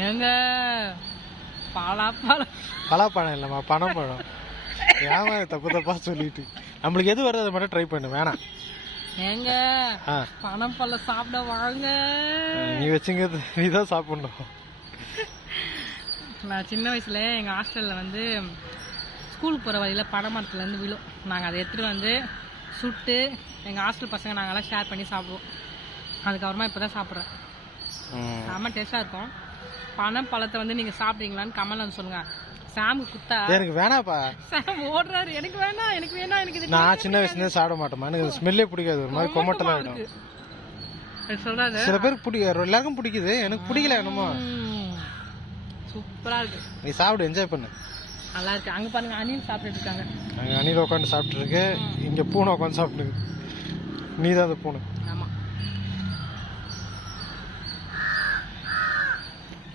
ஏங்க பலாப்பழம். பலாப்பழம் இல்லைம்மா, பனப்பழம். ஏமா தப்பு தப்பா சொல்லிட்டு நம்மளுக்கு எது வருது அதை மட்டும் ட்ரை பண்ணு. வேணாம் ஏங்க பனப்பழம் சாப்பிட வாங்க. நீ வச்சுங்க, நீ தான் சாப்பிடணும். நான் சின்ன வயசுல எங்கள் ஹாஸ்டலில் வந்து ஸ்கூலுக்கு போகிற வழியில் பனைமரத்துலேருந்து விழும். நாங்கள் அதை எடுத்துகிட்டு வந்து சுட்டு எங்கள் ஹாஸ்டல் பசங்க நாங்கள்லாம் ஷேர் பண்ணி சாப்பிடுவோம். அதுக்கப்புறமா இப்போ தான் சாப்பிட்றேன். செம்ம டேஸ்ட்டாக இருக்கும். பனப்பழத்தை வந்து நீங்கள் சாப்பிட்றீங்களான்னு கமெண்ட்ல வந்து சொல்லுங்கள். சாமு குத்தா எனக்கு வேணாப்பா. சாம் ஓடுறாரு. எனக்கு வேணாம், எனக்கு வேணாம், எனக்கு இது நான் சின்ன வயசுலேருந்து சாப்பிட மாட்டேமா, எனக்கு ஸ்மெல்லே பிடிக்காது. ஒரு மாதிரி கொமட்டலாம் ஆகிடும். சொல்கிறாரு. சில பேருக்கு பிடிக்காது, எல்லாருக்கும் பிடிக்குது, எனக்கு பிடிக்கல என்னமோ. சூப்பராக இருக்கு. நீ சாப்பிடு, என்ஜாய் பண்ணு. நல்லா இருக்கு. அங்கே பாருங்க அணில் சாப்பிட்டுட்டு இருக்காங்க. அங்கே அணில் உட்காந்து சாப்பிட்டு இருக்கு, இங்கே பூனை உட்காந்து சாப்பிட்டு. நீ தான் அந்த பூனை.